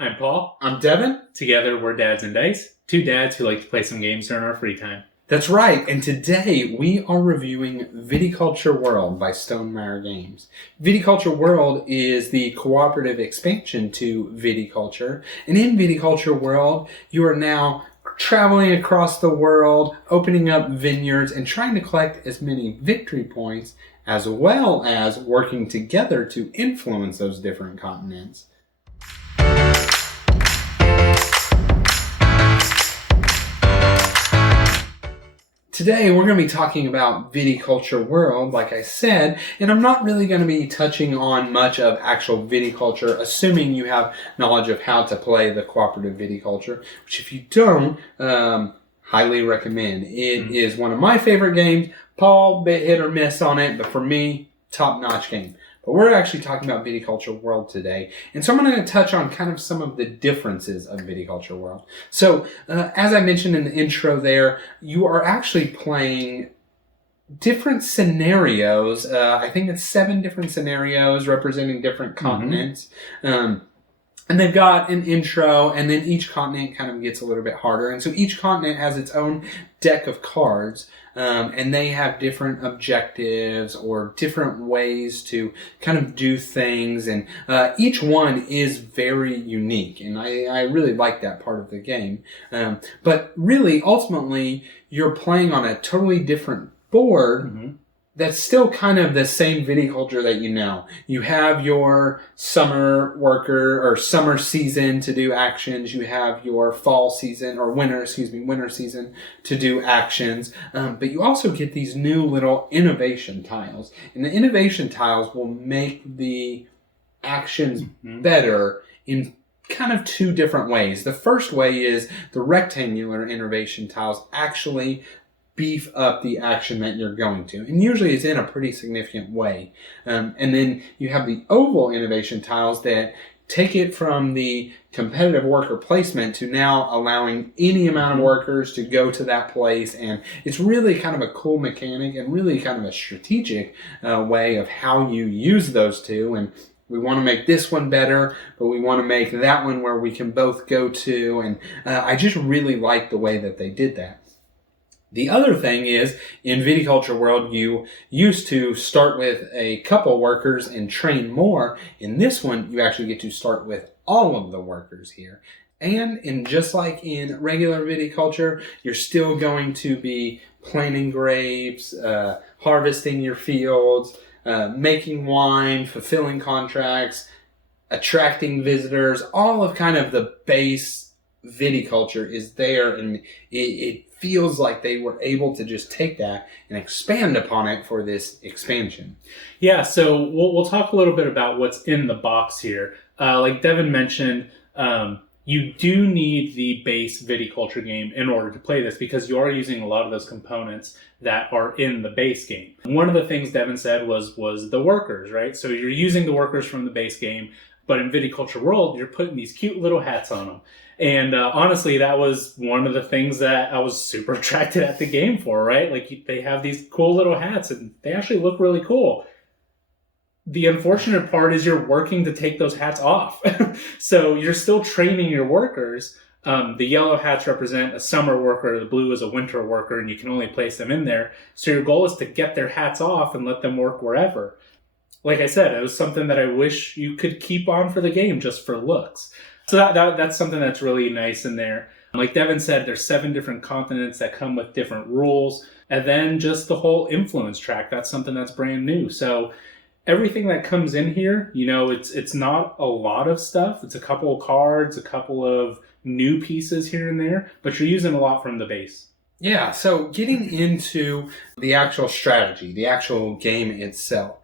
I'm Paul. I'm Devin. Together, we're Dads and Dice, two dads who like to play some games during our free time. That's right, and today we are reviewing Viticulture World by Stonemaier Games. Viticulture World is the cooperative expansion to Viticulture, and in Viticulture World, you are now traveling across the world, opening up vineyards, and trying to collect as many victory points, as well as working together to influence those different continents. Today, we're going to be talking about Viticulture World, like I said, and I'm not really going to be touching on much of actual viticulture, assuming you have knowledge of how to play the cooperative viticulture, which if you don't, highly recommend. It is one of my favorite games. Paul, bit hit or miss on it, but for me, top-notch game. But we're actually talking about Viticulture World today. And so I'm going to touch on kind of some of the differences of Viticulture World. So, as I mentioned in the intro there, you are actually playing different scenarios. I think it's 7 different scenarios representing different continents. And they've got an intro, and then each continent kind of gets a little bit harder. And so each continent has its own deck of cards. And they have different objectives or different ways to kind of do things. And each one is very unique. And I really like that part of the game. But really, ultimately, you're playing on a totally different board that's still kind of the same viticulture that you know. You have your summer worker or summer season to do actions. You have your fall season or winter season to do actions. But you also get these new little innovation tiles. And the innovation tiles will make the actions better in kind of 2 different ways. The first way is the rectangular innovation tiles actually beef up the action that you're going to. And usually it's in a pretty significant way. And then you have the oval innovation tiles that take it from the competitive worker placement to now allowing any amount of workers to go to that place. And it's really kind of a cool mechanic and really kind of a strategic way of how you use those two. And we want to make this one better, but we want to make that one where we can both go to. And I just really like the way that they did that. The other thing is, in Viticulture World, you used to start with a couple workers and train more. In this one, you actually get to start with all of the workers here. And just like in regular viticulture, you're still going to be planting grapes, harvesting your fields, making wine, fulfilling contracts, attracting visitors. All of kind of the base viticulture is there, and it feels like they were able to just take that and expand upon it for this expansion. Yeah, so we'll talk a little bit about what's in the box here. Like Devin mentioned, you do need the base viticulture game in order to play this because you are using a lot of those components that are in the base game. One of the things Devin said was the workers, right? So you're using the workers from the base game, but in Viticulture World, you're putting these cute little hats on them. And honestly, that was one of the things that I was super attracted at the game for, right? Like, they have these cool little hats, and they actually look really cool. The unfortunate part is you're working to take those hats off. So you're still training your workers. The yellow hats represent a summer worker, the blue is a winter worker, and you can only place them in there. So your goal is to get their hats off and let them work wherever. Like I said, it was something that I wish you could keep on for the game just for looks. So that's something that's really nice in there. Like Devin said, there's 7 different continents that come with different rules. And then just the whole influence track, that's something that's brand new. So everything that comes in here, you know, it's not a lot of stuff. It's a couple of cards, a couple of new pieces here and there, but you're using a lot from the base. Yeah, so getting into the actual strategy, the actual game itself.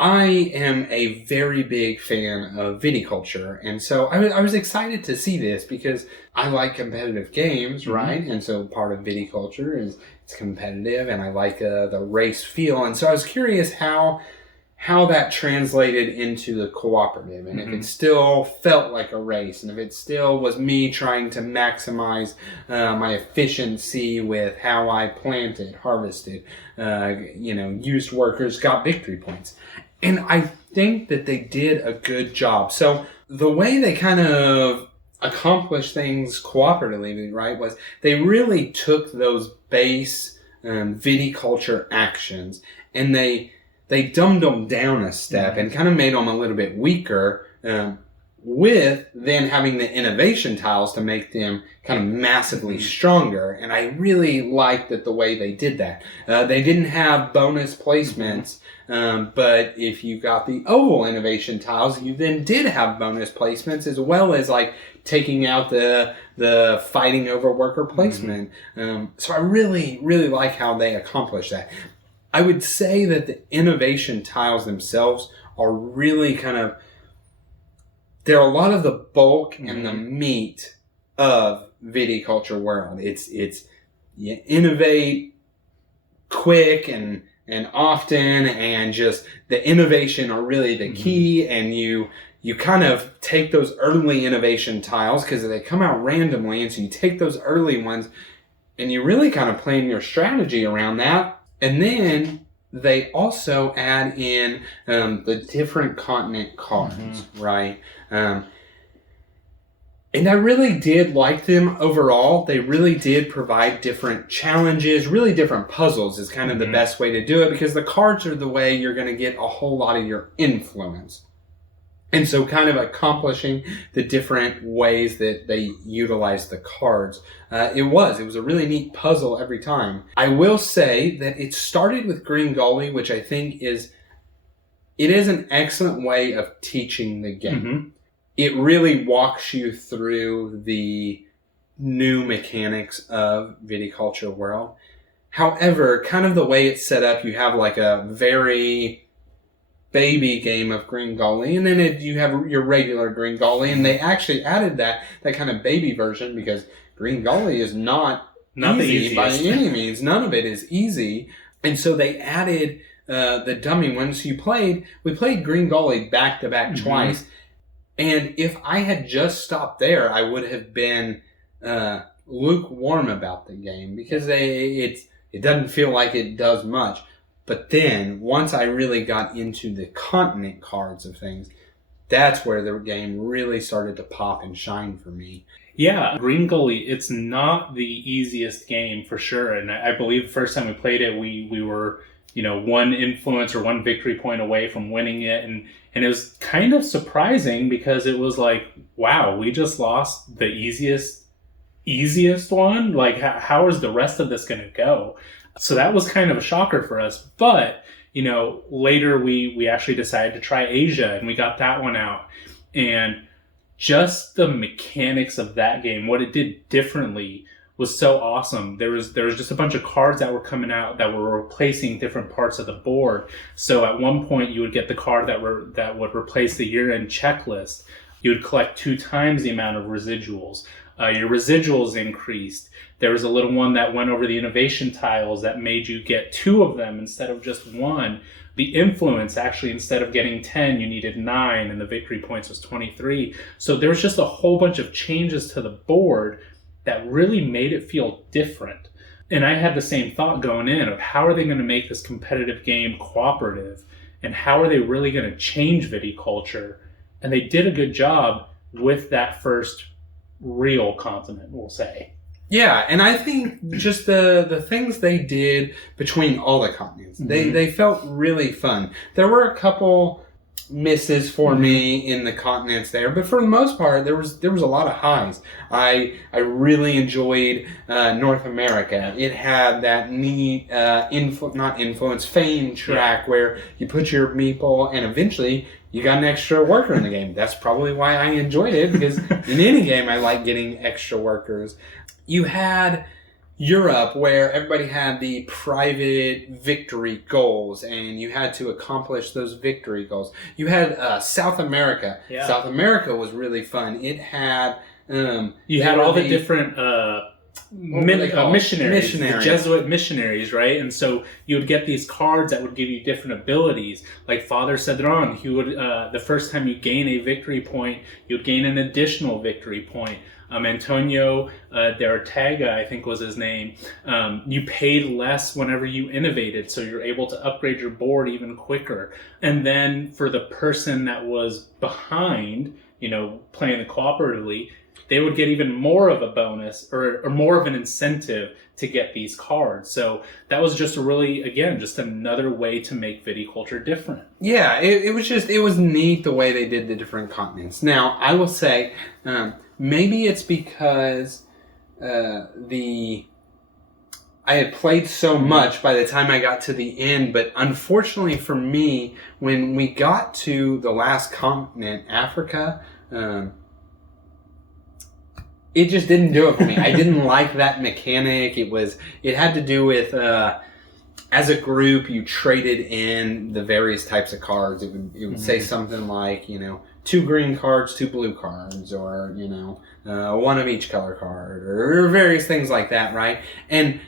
I am a very big fan of viticulture, and so I was excited to see this because I like competitive games, right? And so part of viticulture is it's competitive, and I like the race feel, and so I was curious how that translated into the cooperative, and if it still felt like a race, and if it still was me trying to maximize my efficiency with how I planted, harvested, used workers, got victory points. And I think that they did a good job. So the way they kind of accomplished things cooperatively, right, was they really took those base viticulture actions and they dumbed them down a step and kind of made them a little bit weaker, with then having the innovation tiles to make them kind of massively stronger. And I really liked that the way they did that. They didn't have bonus placements, but if you got the oval innovation tiles, you then did have bonus placements, as well as like taking out the fighting over worker placement. So I really, really like how they accomplished that. I would say that the innovation tiles themselves are really kind of, they're a lot of the bulk and the meat of viticulture world. It's you innovate quick and often, and just the innovation are really the key. And you kind of take those early innovation tiles because they come out randomly, and so you take those early ones and you really kind of plan your strategy around that. And then they also add in the different continent cards, right? And I really did like them overall. They really did provide different challenges, really different puzzles is kind of the best way to do it, because the cards are the way you're going to get a whole lot of your influence. And so kind of accomplishing the different ways that they utilize the cards. It was a really neat puzzle every time. I will say that it started with Green Gully, which I think is an excellent way of teaching the game. It really walks you through the new mechanics of Viticulture World. However, kind of the way it's set up, you have like a very baby game of Green Gully, and then you have your regular Green Gully, and they actually added that kind of baby version, because Green Gully is not easy by any means. None of it is easy. And so they added the dummy ones. We played Green Gully back to back twice. And if I had just stopped there, I would have been lukewarm about the game, because it doesn't feel like it does much. But then, once I really got into the continent cards of things, that's where the game really started to pop and shine for me. Yeah, Green Gully, it's not the easiest game for sure. And I believe the first time we played it, we were, one influence or one victory point away from winning it. And it was kind of surprising, because it was like, wow, we just lost the easiest one? Like, how is the rest of this going to go? So that was kind of a shocker for us. But, later we actually decided to try Asia, and we got that one out. And just the mechanics of that game, what it did differently, was so awesome. There was just a bunch of cards that were coming out that were replacing different parts of the board. So at one point you would get the card that would replace the year-end checklist. You would collect 2 times the amount of residuals. Your residuals increased. There was a little one that went over the innovation tiles that made you get 2 of them instead of just 1. The influence, actually, instead of getting 10, you needed 9, and the victory points was 23. So there was just a whole bunch of changes to the board that really made it feel different. And I had the same thought going in of, how are they going to make this competitive game cooperative? And how are they really going to change viticulture? And they did a good job with that first real continent, we'll say. Yeah, and I think just the things they did between all the continents, they felt really fun. There were a couple misses for me in the continents there, but for the most part, there was a lot of highs. I really enjoyed North America. It had that neat fame track where you put your meeple, and eventually you got an extra worker in the game. That's probably why I enjoyed it, because in any game I like getting extra workers. You had Europe, where everybody had the private victory goals, and you had to accomplish those victory goals. You had South America. Yeah. South America was really fun. It had you had all the different missionaries, the Jesuit missionaries, right? And so you would get these cards that would give you different abilities. Like Father Cedron, he would the first time you gain a victory point, you'd gain an additional victory point. Antonio de Ortega, I think was his name. You paid less whenever you innovated, so you're able to upgrade your board even quicker. And then for the person that was behind, playing it cooperatively, they would get even more of a bonus or more of an incentive to get these cards. So that was just just another way to make viticulture different. Yeah, it was neat the way they did the different continents. Now, I will say, maybe it's because I had played so much by the time I got to the end, but unfortunately for me, when we got to the last continent, Africa, it just didn't do it for me. I didn't like that mechanic. It had to do with as a group you traded in the various types of cards. It would say something like 2 green cards, 2 blue cards, or one of each color card, or various things like that, right? And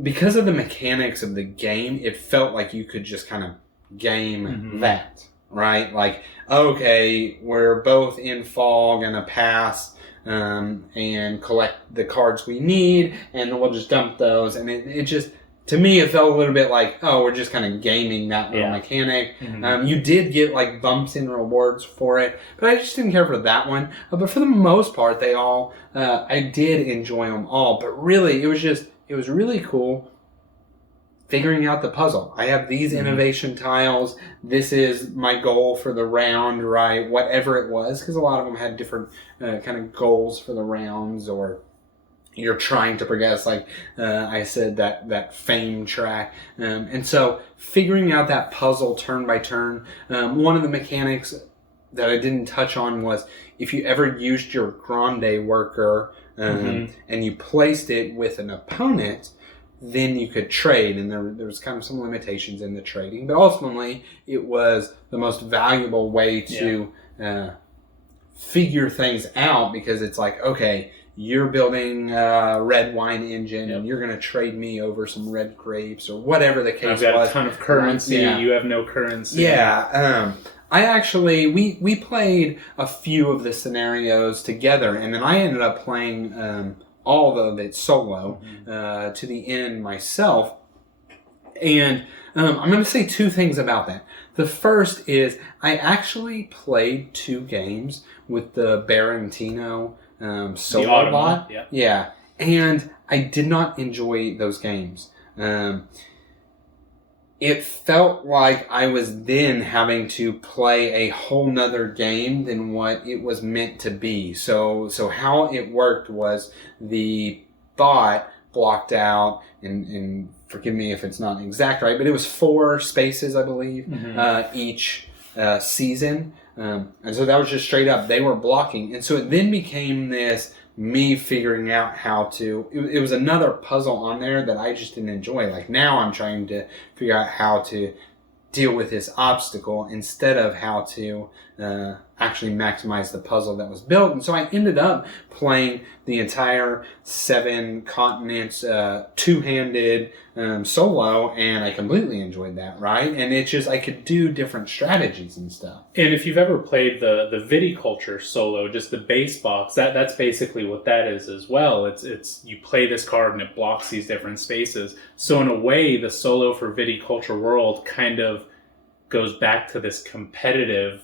because of the mechanics of the game, it felt like you could just kind of game that, right? Like, okay, we're both in fall, gonna pass and collect the cards we need, and we'll just dump those. And it just, to me, it felt a little bit like, oh, we're just kind of gaming that little mechanic. You did get like bumps in rewards for it, but I just didn't care for that one. But for the most part, they all, I did enjoy them all. But really, it was really cool figuring out the puzzle. I have these innovation tiles. This is my goal for the round, right? Whatever it was, because a lot of them had different kind of goals for the rounds, or you're trying to progress, like I said, that fame track. And so figuring out that puzzle turn by turn. One of the mechanics that I didn't touch on was if you ever used your grande worker and you placed it with an opponent, then you could trade, and there was kind of some limitations in the trading, but ultimately it was the most valuable way to figure things out, because it's like, okay, you're building a red wine engine and you're going to trade me over some red grapes, or whatever the case was. I've got a ton of currency, you have no currency. I actually, we played a few of the scenarios together, and then I ended up playing all of it solo to the end myself. And I'm going to say 2 things about that. The first is I actually played 2 games with the Barentino solo bot. Yeah. And I did not enjoy those games. It felt like I was then having to play a whole nother game than what it was meant to be. So how it worked was the bot blocked out, and forgive me if it's not exact right, but it was 4 spaces, I believe, each season. And so that was just straight up, they were blocking. And so it then became this me figuring out how to, it was another puzzle on there that I just didn't enjoy. Like, now I'm trying to figure out how to deal with this obstacle instead of how to actually maximize the puzzle that was built. And so I ended up playing the entire 7 continents two-handed solo, and I completely enjoyed that, right? And it's just, I could do different strategies and stuff. And if you've ever played the viticulture solo, just the base box, that's basically what that is as well. It's you play this card and it blocks these different spaces. So in a way, the solo for Viticulture World kind of goes back to this competitive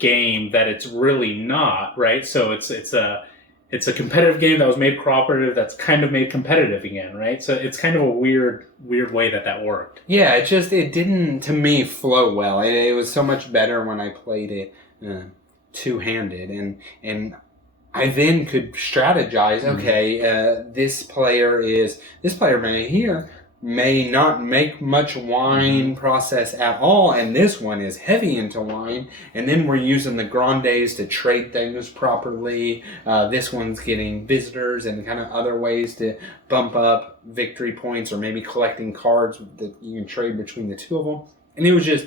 game that it's really not, right? So it's a competitive game that was made cooperative that's kind of made competitive again, right? So it's kind of a weird way that worked. Yeah, it didn't, to me, flow well. It was so much better when I played it two-handed, and I then could strategize. Okay, this player may not make much wine process at all, and this one is heavy into wine, and then we're using the grandes to trade things properly. This one's getting visitors and kind of other ways to bump up victory points, or maybe collecting cards that you can trade between the 2 of them. And it was just,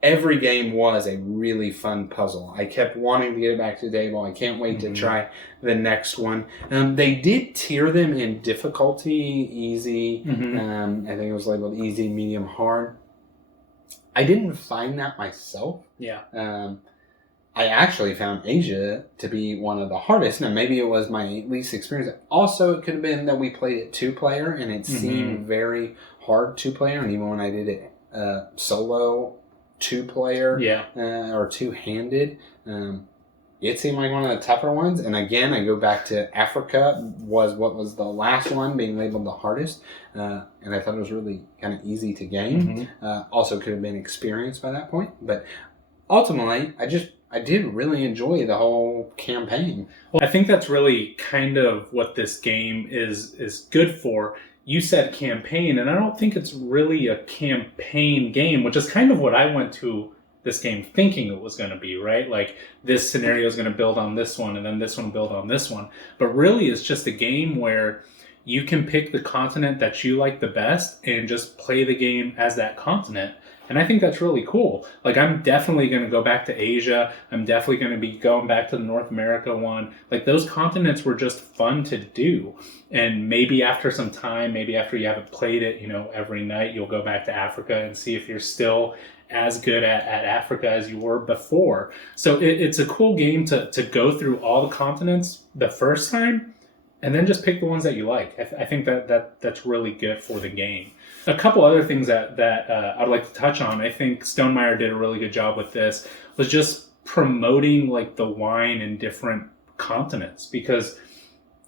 every game was a really fun puzzle. I kept wanting to get it back to the table. I can't wait to try the next one. They did tier them in difficulty, easy. I think it was labeled easy, medium, hard. I didn't find that myself. Yeah. I actually found Asia to be one of the hardest. Now, maybe it was my least experience. Also, it could have been that we played it 2-player, and it seemed very hard 2-player. And even when I did it solo 2-player or two-handed, It seemed like one of the tougher ones. And again, I go back to Africa was what was the last one being labeled the hardest. And I thought it was really kind of easy to game. Also could have been experienced by that point. But ultimately, I did really enjoy the whole campaign. Well, I think that's really kind of what this game is good for. You said campaign, and I don't think it's really a campaign game, which is kind of what I went to this game thinking it was going to be, right? Like this scenario is going to build on this one, and then this one build on this one. But really, it's just a game where you can pick the continent that you like the best and just play the game as that continent. And I think that's really cool. Like, I'm definitely going to go back to Asia. I'm definitely going to be going back to the North America one. Like, those continents were just fun to do. And maybe after some time, maybe after you haven't played it, every night, you'll go back to Africa and see if you're still as good at Africa as you were before. So it's a cool game to go through all the continents the first time and then just pick the ones that you like. I think that's really good for the game. A couple other things that I'd like to touch on. I think Stonemaier did a really good job with this, was just promoting like the wine in different continents, because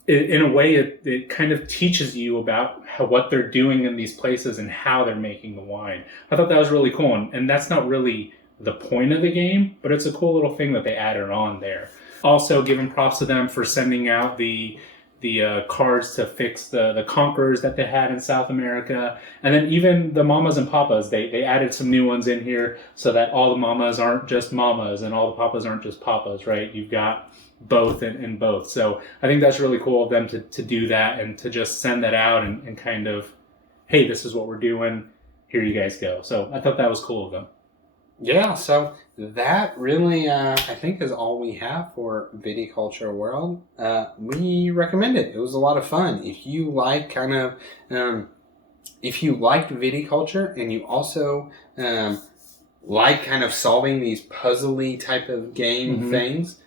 in a way it kind of teaches you about what they're doing in these places and how they're making the wine. I thought that was really cool, and that's not really the point of the game, but it's a cool little thing that they added on there. Also, giving props to them for sending out the cards to fix the conquerors that they had in South America. And then even the mamas and papas, they added some new ones in here so that all the mamas aren't just mamas and all the papas aren't just papas, right? You've got both in both. So I think that's really cool of them to do that and to just send that out and kind of, hey, this is what we're doing. Here you guys go. So I thought that was cool of them. Yeah, so that really, I think, is all we have for Viticulture World. We recommend it. It was a lot of fun. If you like if you liked viticulture and you also like kind of solving these puzzly type of game things,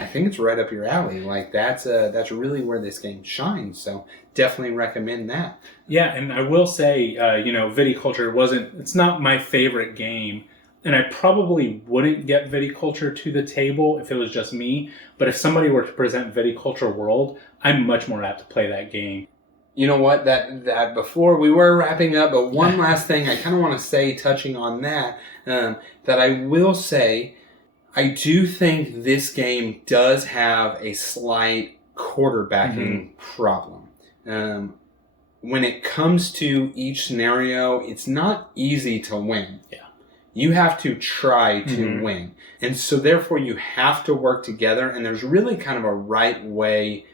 I think it's right up your alley. Like that's really where this game shines. So definitely recommend that. Yeah, and I will say, Viticulture it's not my favorite game. And I probably wouldn't get Viticulture to the table if it was just me. But if somebody were to present Viticulture World, I'm much more apt to play that game. You know what? That before we were wrapping up, but one last thing I kind of want to say, touching on that I will say, I do think this game does have a slight quarterbacking problem. When it comes to each scenario, it's not easy to win. Yeah. You have to try to win. And so therefore you have to work together, and there's really kind of a right way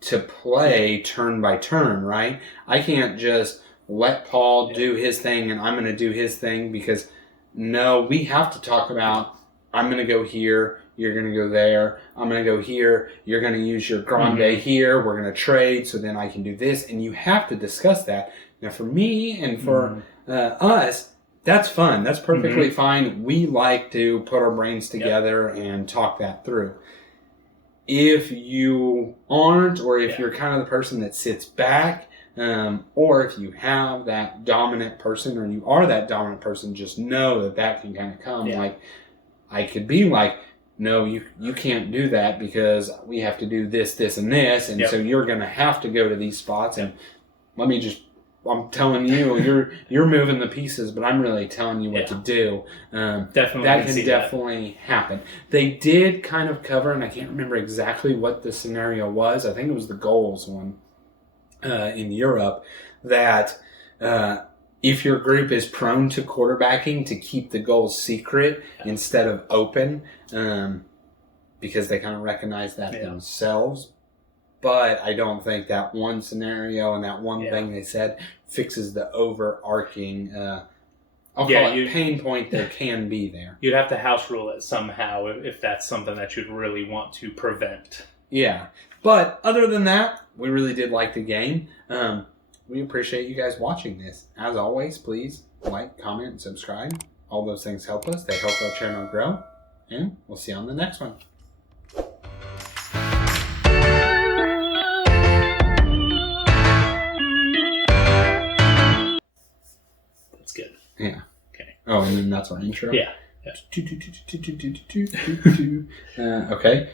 to play turn by turn, right? I can't just let Paul do his thing and I'm going to do his thing, because no, we have to talk about, I'm going to go here, you're going to go there, I'm going to go here, you're going to use your grande here, we're going to trade, so then I can do this, and you have to discuss that. Now for me and for us, that's fun. That's perfectly fine. We like to put our brains together and talk that through. If you aren't, or if you're kind of the person that sits back, or if you have that dominant person, or you are that dominant person, just know that can kind of come. Like, I could be like, no, you can't do that because we have to do this, this, and this, and so you're going to have to go to these spots, and I'm telling you, you're moving the pieces, but I'm really telling you what to do. Definitely, that can definitely happen. They did kind of cover, and I can't remember exactly what the scenario was. I think it was the goals one in Europe. That if your group is prone to quarterbacking, to keep the goals secret instead of open, because they kind of recognize that themselves. But I don't think that one scenario and that one thing they said fixes the overarching, I'll call it pain point that can be there. You'd have to house rule it somehow if that's something that you'd really want to prevent. Yeah. But other than that, we really did like the game. We appreciate you guys watching this. As always, please like, comment, and subscribe. All those things help us. They help our channel grow. And we'll see you on the next one. That's good. Yeah. Okay. Oh, and then that's our intro? Yeah. Okay.